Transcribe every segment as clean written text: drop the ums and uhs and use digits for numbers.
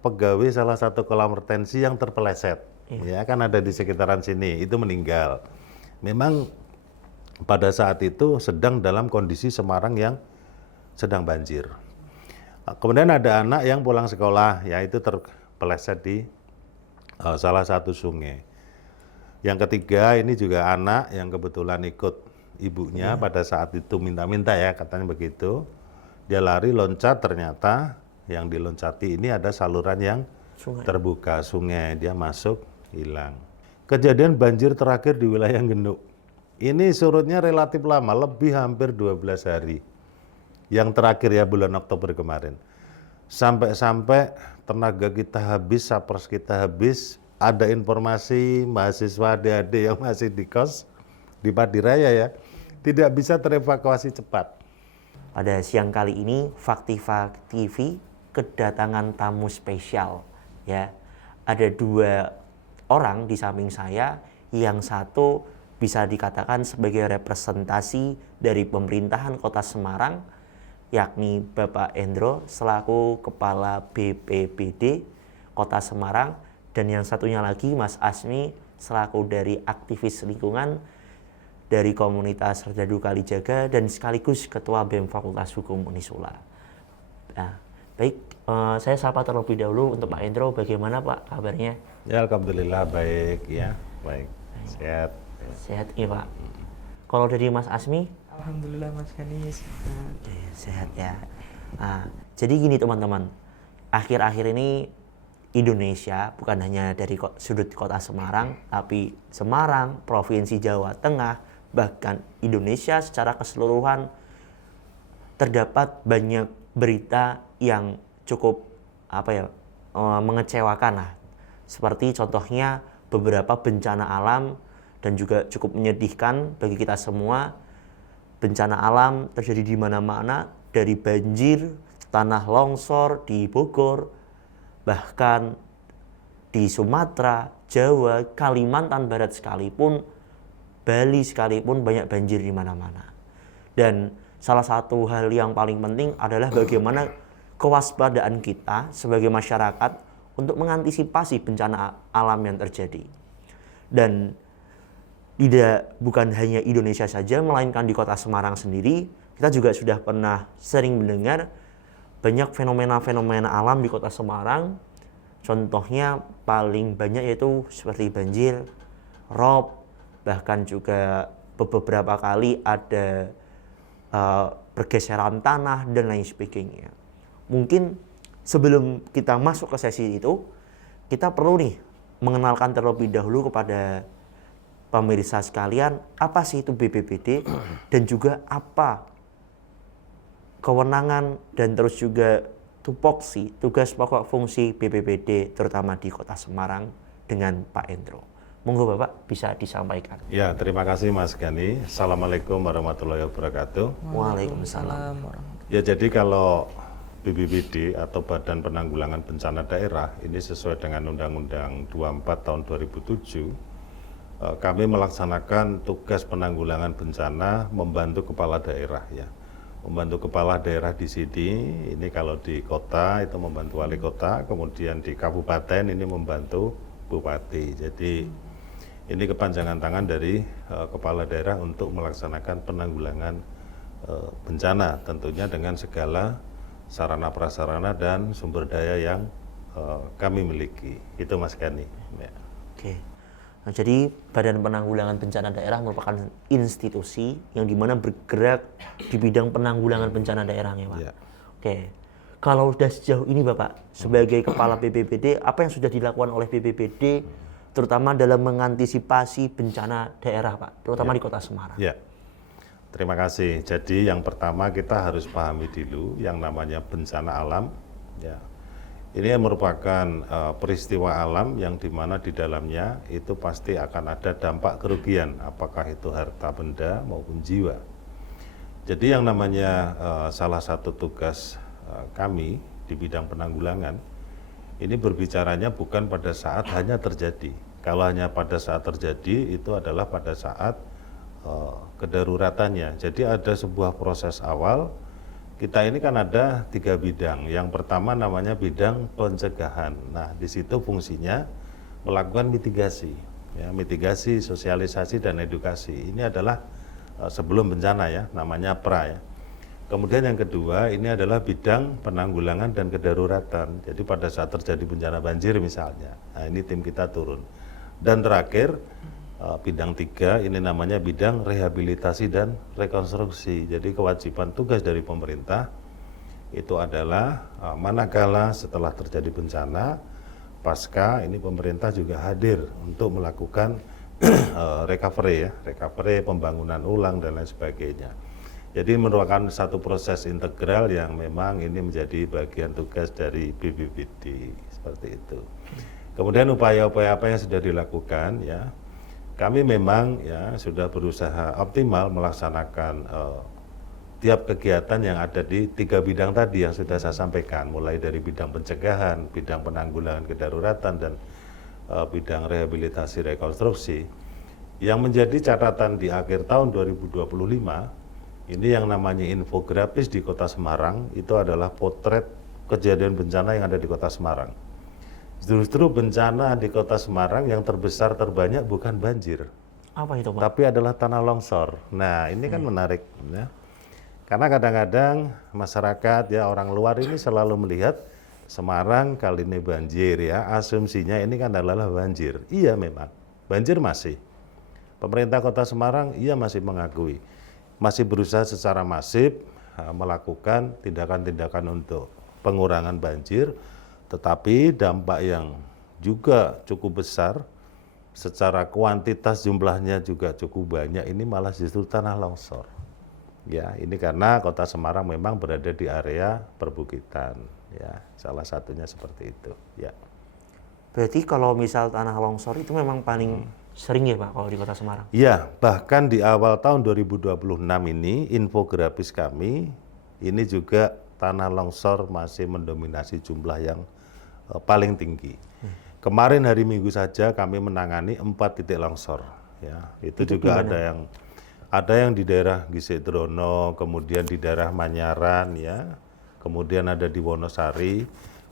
pegawai salah satu kolam retensi yang terpeleset. Ya, kan ada di sekitaran sini, itu meninggal. Memang pada saat itu sedang dalam kondisi Semarang yang sedang banjir. Kemudian ada anak yang pulang sekolah, ya itu terpeleset di salah satu sungai. Yang ketiga ini juga anak yang kebetulan ikut ibunya pada saat itu minta-minta ya, katanya begitu. Dia lari loncat, ternyata yang diloncati ini ada saluran yang terbuka, sungai. Dia masuk, hilang. Kejadian banjir terakhir di wilayah Genuk. Ini surutnya relatif lama, lebih hampir 12 hari. Yang terakhir ya bulan Oktober kemarin. Sampai-sampai tenaga kita habis, sapers kita habis, ada informasi mahasiswa adik-adik yang masih di kos di Padiraya ya, tidak bisa terevakuasi cepat. Pada siang kali ini, Faktiva TV kedatangan tamu spesial. Ya, ada 2 orang di samping saya, yang satu bisa dikatakan sebagai representasi dari pemerintahan Kota Semarang, yakni Bapak Endro selaku Kepala BPBD Kota Semarang, dan yang satunya lagi Mas Asmi selaku dari aktivis lingkungan dari komunitas Serdadu Kalijaga dan sekaligus Ketua BEM Fakultas Hukum Unisula. Nah, baik, saya sapa terlebih dahulu untuk Pak Endro, bagaimana Pak kabarnya? Ya alhamdulillah baik ya, baik. Sehat. Sehat ya Pak. Kalau dari Mas Asmi? Alhamdulillah Mas Gani sehat. Sehat ya. Nah, jadi gini teman-teman, akhir-akhir ini Indonesia bukan hanya dari sudut kota Semarang, tapi Semarang, Provinsi Jawa Tengah, bahkan Indonesia secara keseluruhan terdapat banyak berita yang cukup mengecewakan lah. Seperti contohnya beberapa bencana alam dan juga cukup menyedihkan bagi kita semua. Bencana alam terjadi di mana-mana, dari banjir, tanah longsor di Bogor, bahkan di Sumatera, Jawa, Kalimantan Barat sekalipun, Bali sekalipun banyak banjir di mana-mana. Dan salah satu hal yang paling penting adalah bagaimana kewaspadaan kita sebagai masyarakat untuk mengantisipasi bencana alam yang terjadi. Dan bukan hanya Indonesia saja, melainkan di Kota Semarang sendiri, kita juga sudah pernah sering mendengar banyak fenomena-fenomena alam di Kota Semarang. Contohnya paling banyak yaitu seperti banjir, rob, bahkan juga beberapa kali ada pergeseran tanah dan lain sebagainya. Mungkin sebelum kita masuk ke sesi itu, kita perlu nih mengenalkan terlebih dahulu kepada pemirsa sekalian, apa sih itu BPBD dan juga apa kewenangan dan terus juga tupoksi, tugas pokok fungsi BPBD terutama di Kota Semarang dengan Pak Endro. Monggo Bapak bisa disampaikan. Ya, terima kasih Mas Gani. Assalamualaikum warahmatullahi wabarakatuh. Waalaikumsalam. Ya, jadi kalau BPBD atau Badan Penanggulangan Bencana Daerah ini sesuai dengan Undang-Undang 24 tahun 2007, kami melaksanakan tugas penanggulangan bencana membantu kepala daerah ya. Membantu kepala daerah di sini, ini kalau di kota itu membantu wali kota, kemudian di kabupaten ini membantu bupati. Jadi ini kepanjangan tangan dari kepala daerah untuk melaksanakan penanggulangan bencana, tentunya dengan segala sarana prasarana dan sumber daya yang kami miliki. Itu Mas Gani. Ya. Oke. Nah, jadi Badan Penanggulangan Bencana Daerah merupakan institusi yang dimana bergerak di bidang penanggulangan bencana daerahnya, Pak. Ya. Oke. Kalau sudah sejauh ini Bapak, sebagai Kepala BPBD, apa yang sudah dilakukan oleh BPBD, terutama dalam mengantisipasi bencana daerah, Pak, terutama di Kota Semarang? Ya. Terima kasih. Jadi yang pertama kita harus pahami dulu yang namanya bencana alam. Ya. Ini merupakan peristiwa alam yang dimana di dalamnya itu pasti akan ada dampak kerugian, apakah itu harta benda maupun jiwa. Jadi yang namanya salah satu tugas kami di bidang penanggulangan, ini berbicaranya bukan pada saat hanya terjadi. Kalau hanya pada saat terjadi itu adalah pada saat kedaruratannya. Jadi ada sebuah proses awal kita ini kan ada 3 bidang. Yang pertama namanya bidang pencegahan. Nah, di situ fungsinya melakukan mitigasi, ya, mitigasi, sosialisasi dan edukasi. Ini adalah sebelum bencana ya, namanya PRA ya. Kemudian yang kedua ini adalah bidang penanggulangan dan kedaruratan. Jadi pada saat terjadi bencana banjir misalnya, nah ini tim kita turun. Dan terakhir bidang 3 ini namanya bidang rehabilitasi dan rekonstruksi. Jadi kewajiban tugas dari pemerintah itu adalah manakala setelah terjadi bencana, pasca ini pemerintah juga hadir untuk melakukan recovery ya, recovery, pembangunan ulang dan lain sebagainya. Jadi merupakan satu proses integral yang memang ini menjadi bagian tugas dari BPBD seperti itu. Kemudian upaya-upaya apa yang sudah dilakukan ya, kami memang ya sudah berusaha optimal melaksanakan tiap kegiatan yang ada di 3 bidang tadi yang sudah saya sampaikan, mulai dari bidang pencegahan, bidang penanggulangan kedaruratan, dan bidang rehabilitasi rekonstruksi. Yang menjadi catatan di akhir tahun 2025, ini yang namanya infografis di Kota Semarang, itu adalah potret kejadian bencana yang ada di Kota Semarang. Justru bencana di Kota Semarang yang terbesar terbanyak bukan banjir, Apa itu, Pak? tapi adalah tanah longsor. Nah, ini kan menarik ya. Karena kadang-kadang masyarakat ya orang luar ini selalu melihat Semarang kali ini banjir ya, asumsinya ini kan adalah banjir. Iya memang, banjir masih. Pemerintah Kota Semarang iya masih mengakui, masih berusaha secara masif melakukan tindakan-tindakan untuk pengurangan banjir, tetapi dampak yang juga cukup besar, secara kuantitas jumlahnya juga cukup banyak, ini malah justru tanah longsor. Ya, ini karena Kota Semarang memang berada di area perbukitan, ya, salah satunya seperti itu. Ya. Berarti kalau misal tanah longsor itu memang paling sering ya Pak kalau di Kota Semarang? Ya, bahkan di awal tahun 2026 ini infografis kami ini juga tanah longsor masih mendominasi jumlah yang paling tinggi. Kemarin hari Minggu saja kami menangani 4 titik longsor. Ya, itu juga gimana? ada yang di daerah Gisedrono, kemudian di daerah Manyaran, ya, kemudian ada di Wonosari.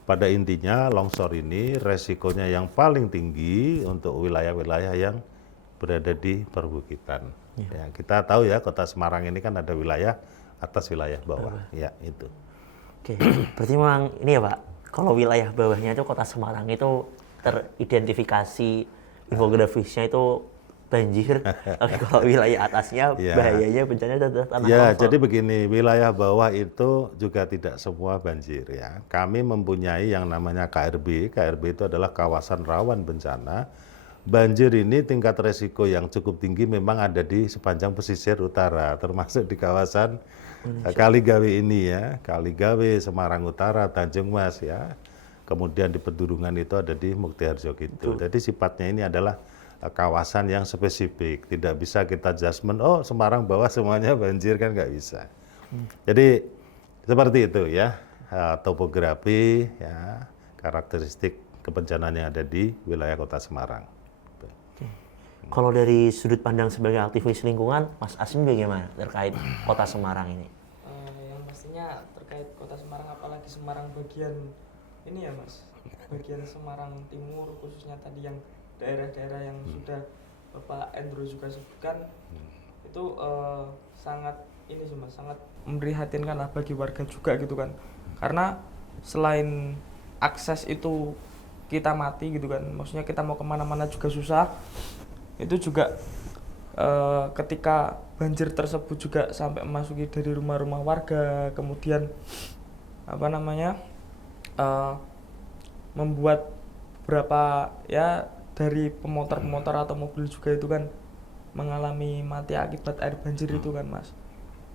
Pada intinya longsor ini resikonya yang paling tinggi untuk wilayah-wilayah yang berada di perbukitan. Ya, kita tahu ya Kota Semarang ini kan ada wilayah atas, wilayah bawah. Ya, itu. Oke, berarti memang ini ya Pak, kalau wilayah bawahnya itu Kota Semarang itu teridentifikasi infografisnya itu banjir, tapi kalau wilayah atasnya bahayanya bencananya adalah tanah Ya, longsor. jadi begini, wilayah bawah itu juga tidak semua banjir ya. Kami mempunyai yang namanya KRB. KRB itu adalah kawasan rawan bencana. Banjir ini tingkat resiko yang cukup tinggi memang ada di sepanjang pesisir utara, termasuk di kawasan Kaligawe ini ya. Kaligawe, Semarang Utara, Tanjung Mas ya. Kemudian di Pedurungan itu ada di Muktiharjo gitu. Jadi sifatnya ini adalah kawasan yang spesifik, tidak bisa kita judgement, oh Semarang bawah semuanya banjir, kan nggak bisa. Jadi seperti itu ya, topografi, ya, karakteristik kebencanaan yang ada di wilayah Kota Semarang. Kalau dari sudut pandang sebagai aktivis lingkungan, Mas Asim bagaimana terkait Kota Semarang ini? Yang pastinya terkait Kota Semarang, apalagi Semarang bagian ini ya Mas, bagian Semarang Timur khususnya tadi yang daerah-daerah yang sudah Bapak Endro juga sebutkan, itu sangat ini sih Mas, sangat memprihatinkan lah bagi warga juga gitu kan. Karena selain akses itu kita mati gitu kan, maksudnya kita mau kemana-mana juga susah, itu juga ketika banjir tersebut juga sampai memasuki dari rumah-rumah warga, kemudian apa namanya membuat beberapa ya dari pemotor-pemotor atau mobil juga itu kan mengalami mati akibat air banjir itu kan Mas.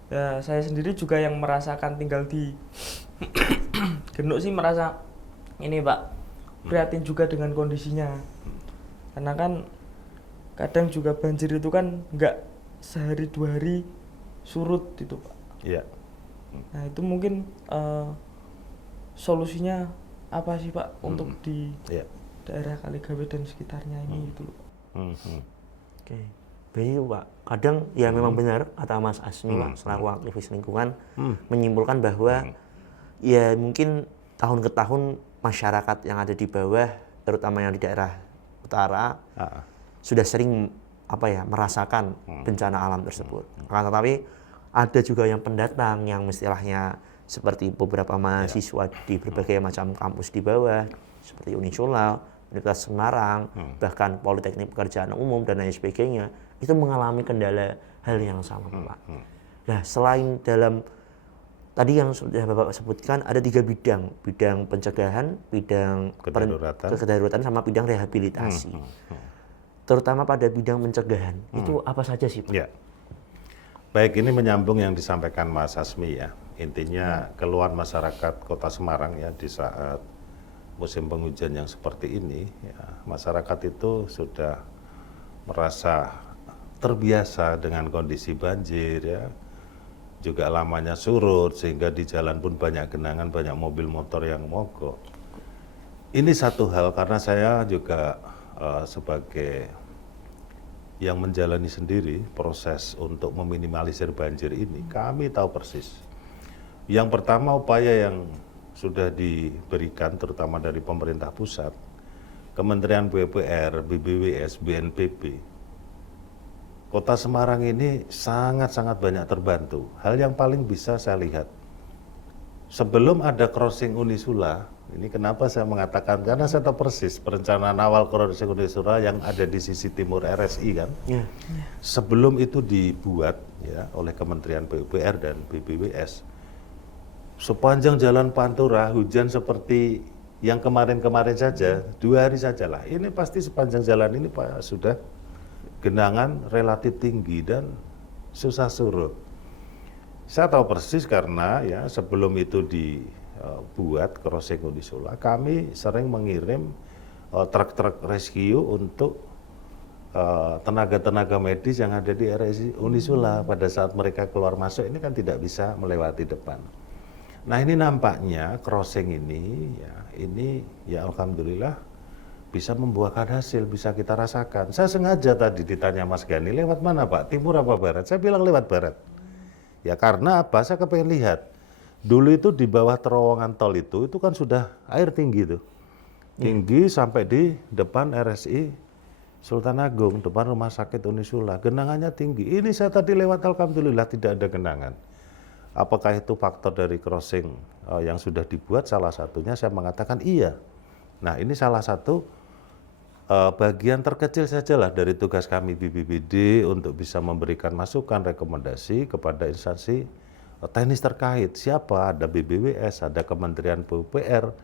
Ya saya sendiri juga yang merasakan tinggal di Genuk sih merasa ini Pak, prihatin juga dengan kondisinya. Karena kan kadang juga banjir itu kan nggak sehari 2 hari surut itu Pak. Iya. Nah itu mungkin solusinya apa sih Pak untuk di daerah Kaligawe dan sekitarnya ini gitu loh. Oke. Berarti Pak, kadang ya memang benar kata Mas Asmi Pak, selaku aktivis lingkungan menyimpulkan bahwa ya mungkin tahun ke tahun masyarakat yang ada di bawah, terutama yang di daerah utara, sudah sering merasakan bencana alam tersebut. Akan tetapi ada juga yang pendatang yang istilahnya seperti beberapa mahasiswa di berbagai macam kampus di bawah, seperti Unisula, Universitas Semarang, bahkan Politeknik Pekerjaan Umum dan lain sebagainya, itu mengalami kendala hal yang sama, Pak. Nah, selain dalam tadi yang sudah Bapak sebutkan ada 3 bidang pencegahan, bidang kedaruratan sama bidang rehabilitasi. Terutama pada bidang pencegahan, itu apa saja sih, Pak? Ya. Baik, ini menyambung yang disampaikan Mas Asmi ya. Intinya keluhan masyarakat Kota Semarang ya di saat musim penghujan yang seperti ini, ya, masyarakat itu sudah merasa terbiasa dengan kondisi banjir ya, juga lamanya surut sehingga di jalan pun banyak genangan, banyak mobil motor yang mogok. Ini satu hal karena saya juga sebagai yang menjalani sendiri proses untuk meminimalisir banjir ini, kami tahu persis. Yang pertama upaya yang sudah diberikan terutama dari pemerintah pusat, Kementerian PUPR, BBWS, BNPB, Kota Semarang ini sangat-sangat banyak terbantu. Hal yang paling bisa saya lihat, sebelum ada crossing Unisula, ini kenapa saya mengatakan, karena saya tahu persis perencanaan awal crossing Unisula yang ada di sisi timur RSI kan. Sebelum itu dibuat ya oleh Kementerian PUPR dan BBWS, sepanjang jalan Pantura hujan seperti yang kemarin-kemarin saja, 2 hari saja lah. Ini pasti sepanjang jalan ini Pak sudah genangan relatif tinggi dan susah surut. Saya tahu persis karena ya sebelum itu dibuat crossing Unisula, kami sering mengirim truk-truk rescue untuk tenaga-tenaga medis yang ada di RSI Unisula pada saat mereka keluar masuk ini kan tidak bisa melewati depan. Nah ini nampaknya crossing ini ya alhamdulillah bisa membuahkan hasil, bisa kita rasakan. Saya sengaja tadi ditanya Mas Gani, lewat mana Pak? Timur apa barat? Saya bilang lewat barat. Ya karena apa? Saya kepengen lihat. Dulu itu di bawah terowongan tol itu kan sudah air tinggi tuh. Tinggi sampai di depan RSI Sultan Agung, depan Rumah Sakit Unisula. Genangannya tinggi. Ini saya tadi lewat alhamdulillah tidak ada genangan. Apakah itu faktor dari crossing yang sudah dibuat? Salah satunya saya mengatakan iya. Nah ini salah satu bagian terkecil sajalah dari tugas kami BPBD untuk bisa memberikan masukan, rekomendasi kepada instansi teknis terkait. Siapa? Ada BBWS, ada Kementerian PUPR.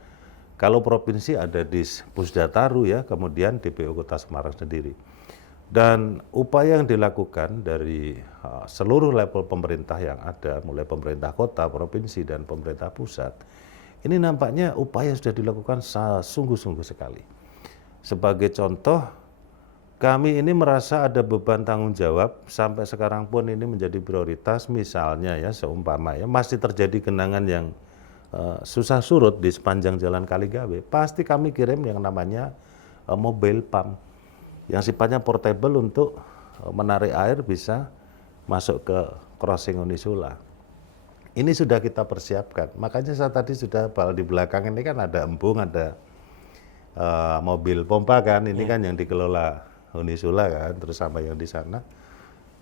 Kalau provinsi ada di Pusdataru ya, kemudian DPU Kota Semarang sendiri. Dan upaya yang dilakukan dari seluruh level pemerintah yang ada, mulai pemerintah kota, provinsi, dan pemerintah pusat, ini nampaknya upaya sudah dilakukan sungguh-sungguh sekali. Sebagai contoh, kami ini merasa ada beban tanggung jawab sampai sekarang pun ini menjadi prioritas. Misalnya ya seumpama ya masih terjadi genangan yang susah surut di sepanjang jalan Kaligawe, pasti kami kirim yang namanya mobile pump yang sifatnya portable untuk menarik air bisa masuk ke crossing Unisula. Ini sudah kita persiapkan. Makanya saya tadi sudah di belakang ini kan ada embung, ada mobil pompa kan, ini kan yang dikelola Unisula kan, terus sampai yang di sana.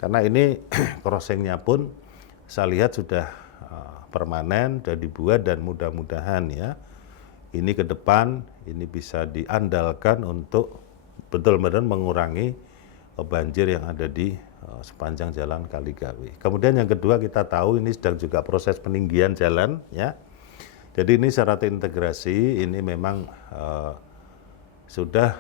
Karena ini crossingnya pun saya lihat sudah permanen, sudah dibuat dan mudah-mudahan ya ini ke depan ini bisa diandalkan untuk betul-betul mengurangi banjir yang ada di sepanjang jalan Kaligawe. Kemudian yang kedua kita tahu ini sedang juga proses peninggian jalan ya. Jadi ini secara integrasi ini memang sudah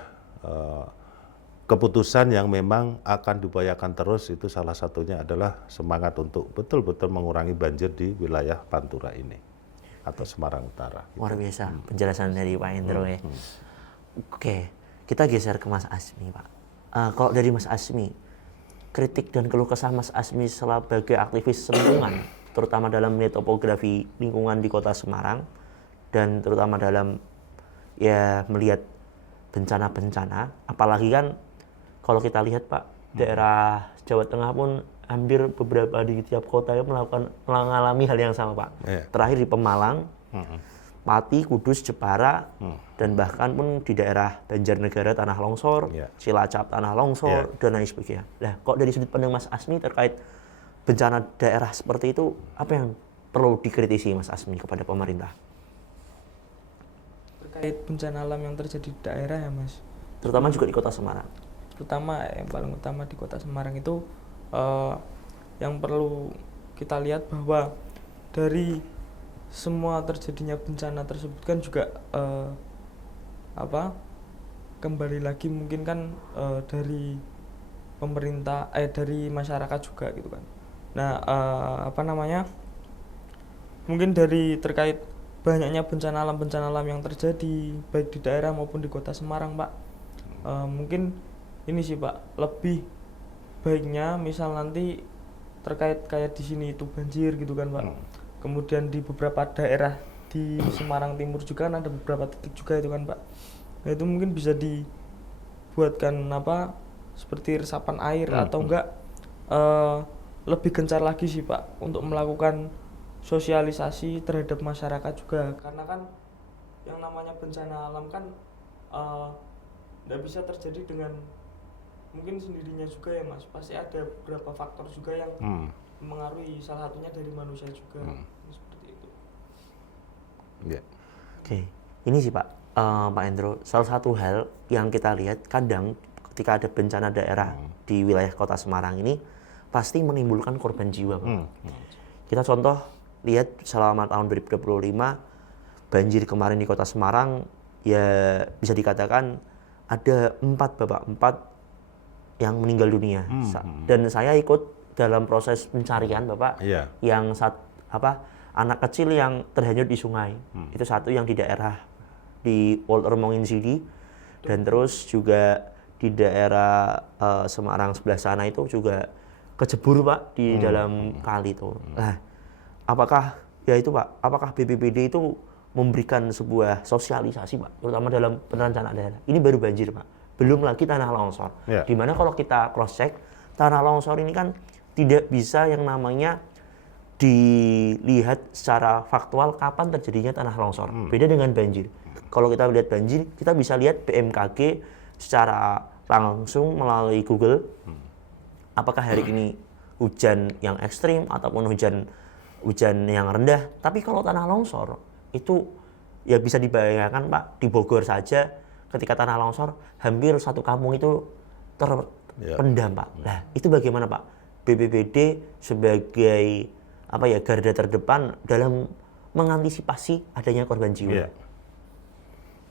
keputusan yang memang akan diupayakan terus, itu salah satunya adalah semangat untuk betul-betul mengurangi banjir di wilayah Pantura ini atau Semarang Utara. Luar biasa penjelasan dari Pak Hendro ya. Oke, kita geser ke Mas Asmi Pak. Kalau dari Mas Asmi, kritik dan keluh kesah Mas Asmi sebagai aktivis lingkungan, terutama dalam melihat topografi lingkungan di Kota Semarang dan terutama dalam ya melihat bencana-bencana, apalagi kan kalau kita lihat Pak, daerah Jawa Tengah pun hampir beberapa di tiap kota ya mengalami hal yang sama, Pak. Iya. Terakhir di Pemalang, Pati, Kudus, Jepara, dan bahkan pun di daerah Banjarnegara tanah longsor, Iya. Cilacap tanah longsor, dan lain sebagainya. Nah, kok dari sudut pandang Mas Asmi terkait bencana daerah seperti itu, apa yang perlu dikritisi Mas Asmi kepada pemerintah? Terkait bencana alam yang terjadi di daerah ya Mas, Terutama juga di Kota Semarang. terutama yang paling utama di kota Semarang itu yang perlu kita lihat bahwa dari semua terjadinya bencana tersebut kan juga kembali lagi mungkin kan dari pemerintah dari masyarakat juga gitu kan. Nah mungkin dari terkait banyaknya bencana alam yang terjadi baik di daerah maupun di kota Semarang, Pak, mungkin ini sih Pak, lebih baiknya misal nanti terkait kayak di sini itu banjir gitu kan Pak, kemudian di beberapa daerah di Semarang Timur juga kan ada beberapa titik juga itu kan Pak. Nah itu mungkin bisa dibuatkan seperti resapan air atau enggak lebih gencar lagi sih Pak untuk melakukan sosialisasi terhadap masyarakat juga, karena kan yang namanya bencana alam kan nggak bisa terjadi dengan mungkin sendirinya juga ya Mas, pasti ada beberapa faktor juga yang mengaruhi, salah satunya dari manusia juga. Seperti itu. Yeah. Oke, ini sih Pak, Pak Endro, salah satu hal yang kita lihat kadang ketika ada bencana daerah di wilayah kota Semarang ini pasti menimbulkan korban jiwa, Pak. Kita contoh lihat selama tahun 2025 banjir kemarin di kota Semarang ya bisa dikatakan ada 4 yang meninggal dunia. Dan saya ikut dalam proses pencarian Bapak yang anak kecil yang terhanyut di sungai. Itu satu yang di daerah di Walter Monginsidi, dan terus juga di daerah Semarang sebelah sana itu juga kecebur Pak di dalam kali itu. Nah, apakah BPBD itu memberikan sebuah sosialisasi Pak, terutama dalam perencanaan daerah. Ini baru banjir Pak, belum lagi tanah longsor. Dimana kalau kita cross check, tanah longsor ini kan tidak bisa yang namanya dilihat secara faktual kapan terjadinya tanah longsor. Beda dengan banjir. Kalau kita lihat banjir, kita bisa lihat BMKG secara langsung melalui Google. Apakah hari ini hujan yang ekstrim ataupun hujan yang rendah. Tapi kalau tanah longsor itu ya bisa dibayangkan Pak, di Bogor saja ketika tanah longsor hampir satu kampung itu terpendam Pak. Nah itu bagaimana Pak BPBD sebagai garda terdepan dalam mengantisipasi adanya korban jiwa?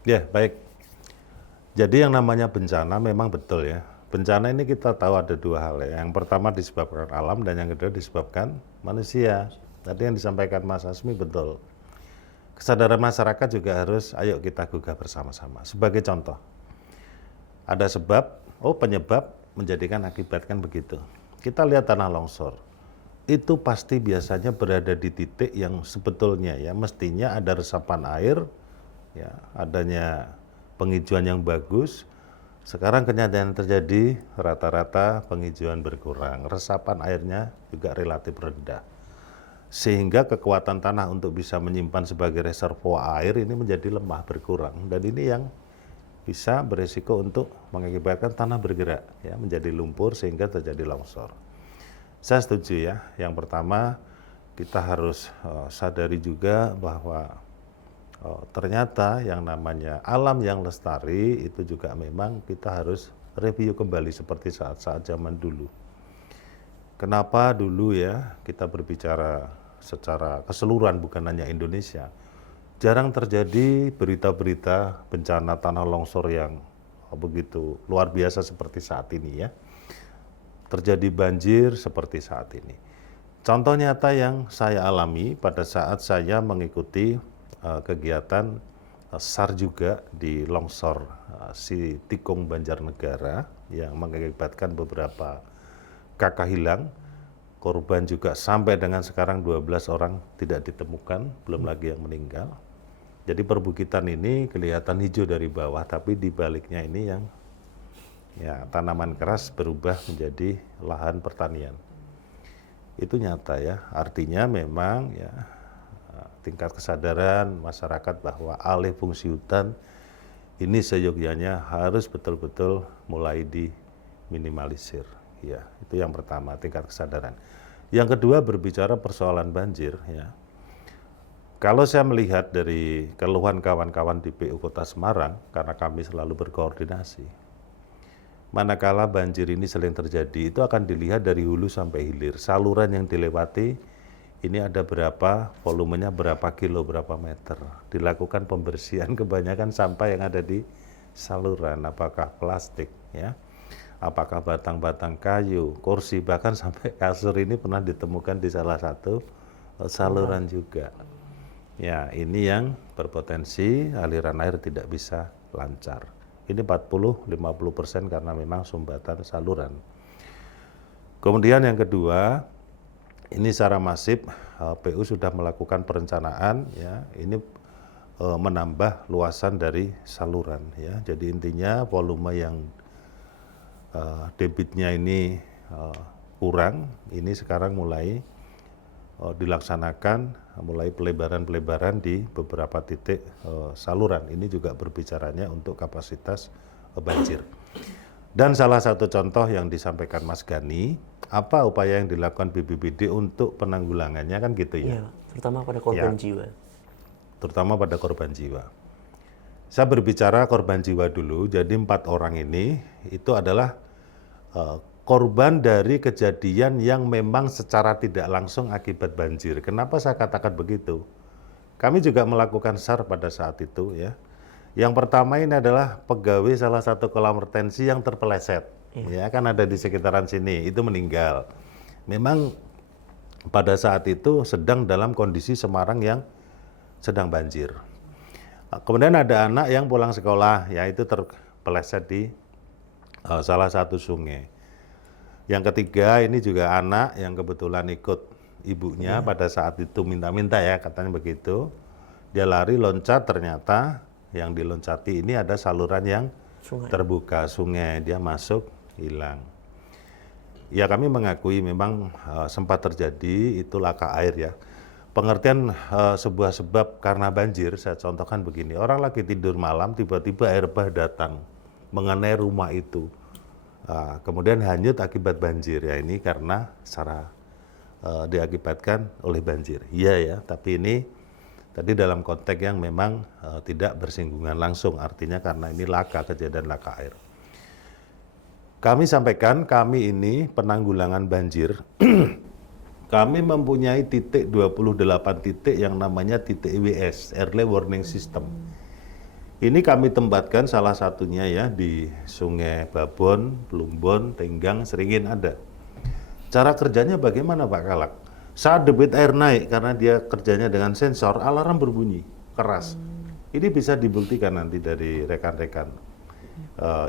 Ya baik. Jadi yang namanya bencana memang betul ya. Bencana ini kita tahu ada dua hal ya. Yang pertama disebabkan alam dan yang kedua disebabkan manusia. Tadi yang disampaikan Mas Asmi betul. Kesadaran masyarakat juga harus ayo kita gugah bersama-sama. Sebagai contoh, ada penyebab menjadikan akibat kan begitu. Kita lihat tanah longsor. Itu pasti biasanya berada di titik yang sebetulnya ya mestinya ada resapan air, ya adanya penghijauan yang bagus. Sekarang kenyataan terjadi rata-rata penghijauan berkurang, resapan airnya juga relatif rendah. Sehingga kekuatan tanah untuk bisa menyimpan sebagai reservoir air ini menjadi lemah, berkurang. Dan ini yang bisa berisiko untuk mengakibatkan tanah bergerak, ya, menjadi lumpur sehingga terjadi longsor. Saya setuju ya, yang pertama kita harus sadari juga bahwa ternyata yang namanya alam yang lestari itu juga memang kita harus review kembali seperti saat-saat zaman dulu. Kenapa dulu ya kita berbicara secara keseluruhan bukan hanya Indonesia, jarang terjadi berita-berita bencana tanah longsor yang begitu luar biasa seperti saat ini ya. Terjadi banjir seperti saat ini. Contoh nyata yang saya alami pada saat saya mengikuti kegiatan SAR juga di longsor si Tikung Banjarnegara yang mengakibatkan beberapa kakak hilang, korban juga sampai dengan sekarang 12 orang tidak ditemukan, belum lagi yang meninggal. Jadi perbukitan ini kelihatan hijau dari bawah, tapi di baliknya ini yang Ya, tanaman keras berubah menjadi lahan pertanian. Itu nyata ya. Artinya memang ya tingkat kesadaran masyarakat bahwa alih fungsi hutan ini seyogyanya harus betul-betul mulai diminimalisir. Ya, itu yang pertama, tingkat kesadaran. Yang kedua berbicara persoalan banjir ya. Kalau saya melihat dari keluhan kawan-kawan di PU Kota Semarang, karena kami selalu berkoordinasi, manakala banjir ini sering terjadi, itu akan dilihat dari hulu sampai hilir. Saluran yang dilewati, ini ada berapa, volumenya berapa kilo, berapa meter. Dilakukan pembersihan kebanyakan sampah yang ada di saluran, apakah plastik, ya, apakah batang-batang kayu, kursi, bahkan sampai kasur ini pernah ditemukan di salah satu saluran juga. Ya, ini yang berpotensi aliran air tidak bisa lancar. Ini 40-50% karena memang sumbatan saluran. Kemudian yang kedua, ini secara masif PU sudah melakukan perencanaan ya, ini menambah luasan dari saluran ya. Jadi intinya volume yang debitnya ini kurang, ini sekarang mulai dilaksanakan mulai pelebaran-pelebaran di beberapa titik saluran. Ini juga berbicaranya untuk kapasitas banjir. Dan salah satu contoh yang disampaikan Mas Gani, apa upaya yang dilakukan BPBD untuk penanggulangannya kan gitu ya? Iya, terutama pada korban Ya. jiwa. Terutama pada korban jiwa. Saya berbicara korban jiwa dulu, jadi 4 orang ini itu adalah korban dari kejadian yang memang secara tidak langsung akibat banjir. Kenapa saya katakan begitu? Kami juga melakukan SAR pada saat itu ya. Yang pertama ini adalah pegawai salah satu kolam retensi yang terpeleset. Ya, kan ada di sekitaran sini, itu meninggal. Memang pada saat itu sedang dalam kondisi Semarang yang sedang banjir. Kemudian ada anak yang pulang sekolah, ya itu terpeleset di salah satu sungai. Yang ketiga ini juga anak yang kebetulan ikut ibunya pada saat itu minta-minta ya, katanya begitu. Dia lari loncat, ternyata yang diloncati ini ada saluran yang terbuka, sungai, dia masuk, hilang. Ya kami mengakui memang sempat terjadi itu laka air ya. Pengertian sebuah sebab karena banjir, saya contohkan begini, orang lagi tidur malam tiba-tiba air bah datang mengenai rumah itu. Kemudian hanyut akibat banjir ya, ini karena secara diakibatkan oleh banjir. Iya ya, tapi ini tadi dalam konteks yang memang tidak bersinggungan langsung, artinya karena ini laka, kejadian laka air. Kami sampaikan, kami ini penanggulangan banjir, kami mempunyai titik 28 titik yang namanya titik EWS, Early Warning System. Ini kami tempatkan salah satunya ya di Sungai Babon, Plumbon, Tenggang, Seringin ada. Cara kerjanya bagaimana Pak Kalak? Saat debit air naik karena dia kerjanya dengan sensor, alarm berbunyi keras. Ini bisa dibuktikan nanti dari rekan-rekan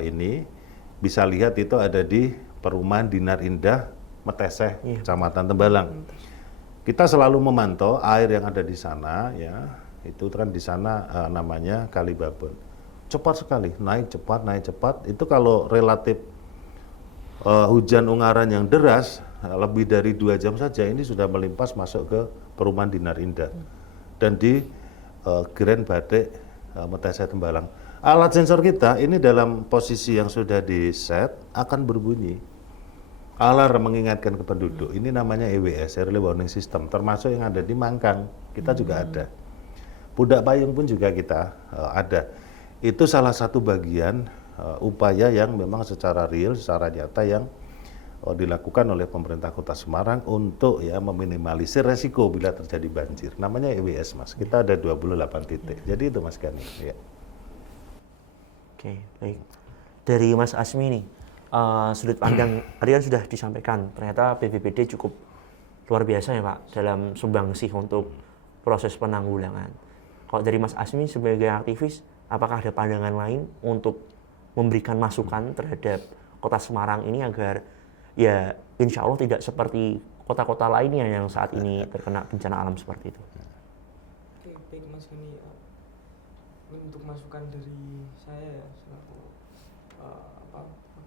ini. Bisa lihat itu ada di Perumahan Dinar Indah, Meteseh, Kecamatan Tembalang. Kita selalu memantau air yang ada di sana ya. Itu kan di sana namanya Kali Babon. Cepat sekali, naik cepat. Itu kalau relatif hujan ungaran yang deras, lebih dari 2 jam saja ini sudah melimpas masuk ke Perumahan Dinar Indah. Dan di Grand Batik Meteseh Tembalang. Alat sensor kita ini dalam posisi yang sudah di-set akan berbunyi. Alarm mengingatkan ke penduduk. Ini namanya EWS, Early Warning System. Termasuk yang ada di Mangkang, kita juga ada. Pudak Payung pun juga kita ada. Itu salah satu bagian upaya yang memang secara real, secara nyata yang dilakukan oleh pemerintah Kota Semarang untuk ya meminimalisir resiko bila terjadi banjir. Namanya EWS Mas. Kita ada 28 titik. Jadi itu Mas Gani. Ya. Oke, baik. Dari Mas Asmi nih, sudut pandang tadi kan sudah disampaikan. Ternyata BPBD cukup luar biasa ya Pak dalam sumbangsih untuk proses penanggulangan. Kalau dari Mas Asmi sebagai aktivis, apakah ada pandangan lain untuk memberikan masukan terhadap Kota Semarang ini agar ya insya Allah tidak seperti kota-kota lainnya yang saat ini terkena bencana alam seperti itu? Oke, baik Mas Gani. Untuk masukan dari saya ya selaku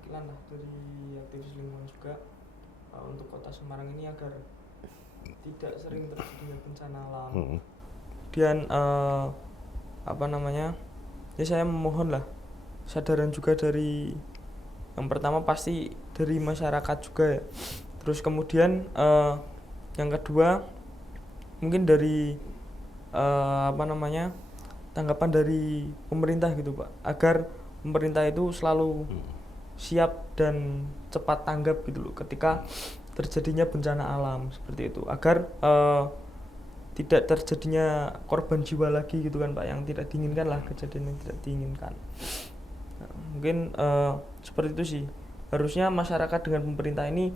perwakilan lah dari aktivis lingkungan juga untuk kota Semarang ini agar tidak sering terjadinya bencana alam. Kemudian apa namanya, ya saya memohon lah kesadaran juga dari yang pertama pasti dari masyarakat juga ya. Terus kemudian yang kedua mungkin dari apa namanya, tanggapan dari pemerintah gitu Pak, agar pemerintah itu selalu siap dan cepat tanggap gitu loh ketika terjadinya bencana alam seperti itu, agar tidak terjadinya korban jiwa lagi gitu kan Pak, yang tidak diinginkan lah, kejadian yang tidak diinginkan. Nah, mungkin seperti itu sih, harusnya masyarakat dengan pemerintah ini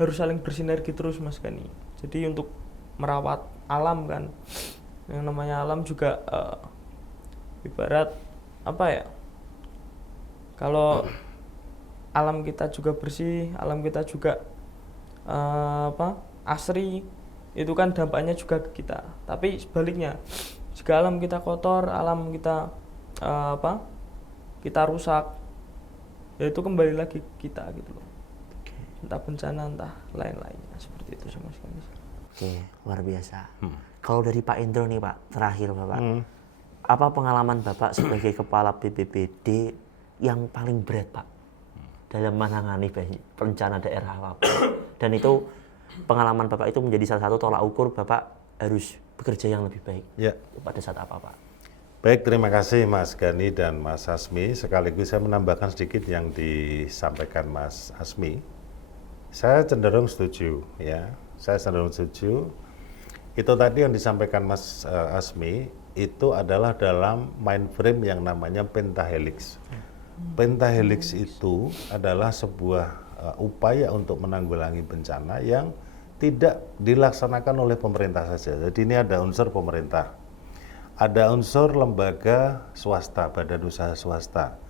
harus saling bersinergi terus Mas Gani. Jadi untuk merawat alam kan, yang namanya alam juga ibarat apa ya, kalau alam kita juga bersih, alam kita juga asri, itu kan dampaknya juga ke kita. Tapi sebaliknya, jika alam kita kotor, alam kita kita rusak, ya itu kembali lagi ke kita gitu loh. Entah bencana, entah lain-lainnya, seperti itu sama sekali. Oke, luar biasa. Kalau dari Pak Endro nih Pak, terakhir Bapak, apa pengalaman Bapak sebagai kepala BPBD yang paling berat Pak dalam menangani bencana daerah apapun? Dan itu pengalaman Bapak itu menjadi salah satu tolak ukur Bapak harus bekerja yang lebih baik. Ya. Pada saat apa Pak? Baik, terima kasih Mas Gani dan Mas Asmi. Sekaligus saya menambahkan sedikit yang disampaikan Mas Asmi. Saya cenderung setuju, ya. Saya cenderung setuju. Itu tadi yang disampaikan Mas Asmi itu adalah dalam mind frame yang namanya pentahelix. Pentahelix itu adalah sebuah upaya untuk menanggulangi bencana yang tidak dilaksanakan oleh pemerintah saja. Jadi ini ada unsur pemerintah, ada unsur lembaga swasta, badan usaha swasta.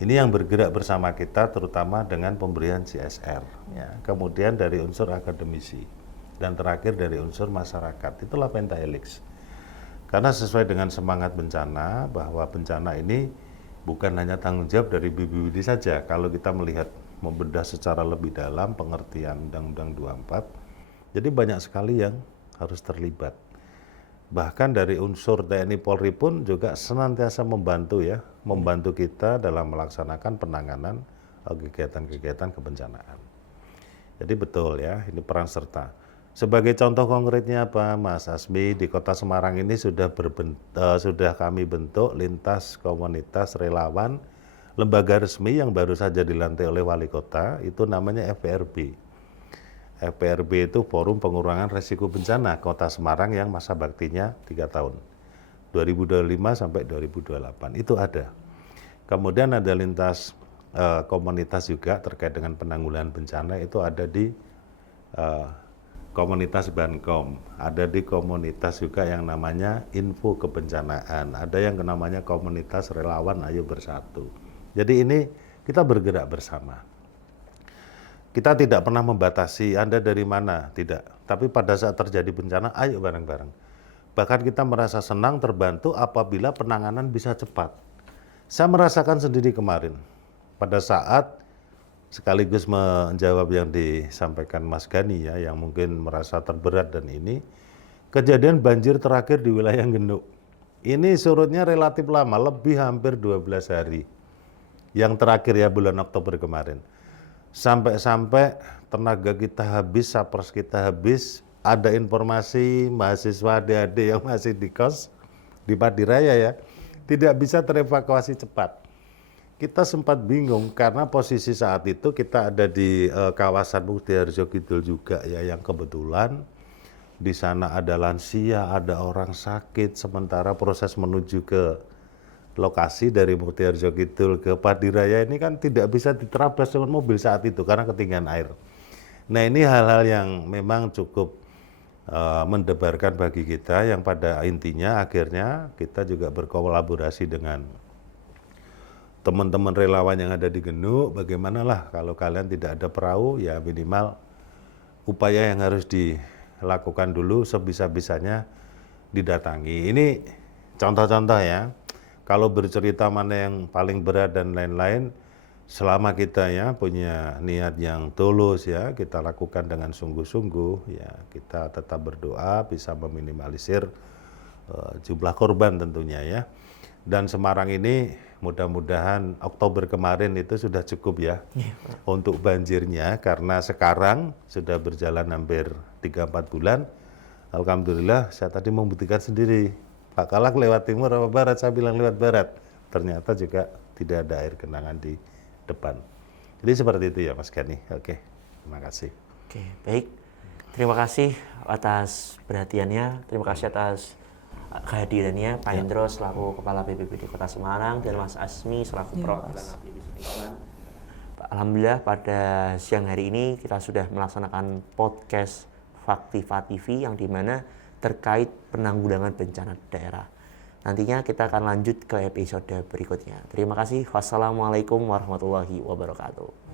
Ini yang bergerak bersama kita, terutama dengan pemberian CSR. Ya. Kemudian dari unsur akademisi, dan terakhir dari unsur masyarakat. Itulah pentahelix. Karena sesuai dengan semangat bencana, bahwa bencana ini bukan hanya tanggung jawab dari BPBD saja. Kalau kita melihat, membedah secara lebih dalam pengertian Undang-Undang 24, jadi banyak sekali yang harus terlibat. Bahkan dari unsur TNI Polri pun juga senantiasa membantu ya, membantu kita dalam melaksanakan penanganan kegiatan-kegiatan kebencanaan. Jadi betul ya, ini peran serta. Sebagai contoh konkretnya apa, Mas Asmi, di Kota Semarang ini sudah kami bentuk lintas komunitas relawan lembaga resmi yang baru saja dilantik oleh Wali Kota, itu namanya FPRB. FPRB itu Forum Pengurangan Risiko Bencana Kota Semarang yang masa baktinya 3 tahun, 2025 sampai 2028, itu ada. Kemudian ada lintas komunitas juga terkait dengan penanggulangan bencana, itu ada di komunitas Bankom, ada di komunitas juga yang namanya Info Kebencanaan, ada yang namanya komunitas Relawan Ayo Bersatu. Jadi ini kita bergerak bersama. Kita tidak pernah membatasi Anda dari mana, tidak. Tapi pada saat terjadi bencana, ayo bareng-bareng. Bahkan kita merasa senang terbantu apabila penanganan bisa cepat. Saya merasakan sendiri kemarin, pada saat sekaligus menjawab yang disampaikan Mas Gani ya, yang mungkin merasa terberat dan ini, kejadian banjir terakhir di wilayah Genuk. Ini surutnya relatif lama, lebih hampir 12 hari. Yang terakhir ya bulan Oktober kemarin. Sampai-sampai tenaga kita habis, sapers kita habis, ada informasi mahasiswa adik-adik yang masih di kos di Padiraya ya, tidak bisa terevakuasi cepat. Kita sempat bingung karena posisi saat itu kita ada di kawasan Muktiharjo Kidul juga ya, yang kebetulan di sana ada lansia, ada orang sakit, sementara proses menuju ke lokasi dari Muktiharjo Kidul ke Padiraya ini kan tidak bisa diterabas dengan mobil saat itu karena ketinggian air. Nah ini hal-hal yang memang cukup mendebarkan bagi kita, yang pada intinya akhirnya kita juga berkolaborasi dengan teman-teman relawan yang ada di Genuk. Bagaimanalah kalau kalian tidak ada perahu, ya minimal upaya yang harus dilakukan dulu sebisa-bisanya didatangi. Ini contoh-contoh ya. Kalau bercerita mana yang paling berat dan lain-lain, selama kita ya punya niat yang tulus ya, kita lakukan dengan sungguh-sungguh ya, kita tetap berdoa bisa meminimalisir jumlah korban tentunya ya. Dan Semarang ini mudah-mudahan Oktober kemarin itu sudah cukup ya untuk banjirnya, karena sekarang sudah berjalan hampir 3-4 bulan. Alhamdulillah saya tadi membuktikan sendiri, Pak Kalak lewat timur apa barat, saya bilang lewat barat. Ternyata juga tidak ada air genangan di depan. Jadi seperti itu ya Mas Gani. Oke, terima kasih. Oke, baik. Terima kasih atas perhatiannya, terima kasih atas kehadirannya Pak Hendro selaku Kepala BPBD Kota Semarang dan Mas Asmi selaku Perwakilan Aktivis Lingkungan. Alhamdulillah pada siang hari ini kita sudah melaksanakan podcast Faktiva TV yang dimana terkait penanggulangan bencana daerah. Nantinya kita akan lanjut ke episode berikutnya. Terima kasih. Wassalamualaikum warahmatullahi wabarakatuh.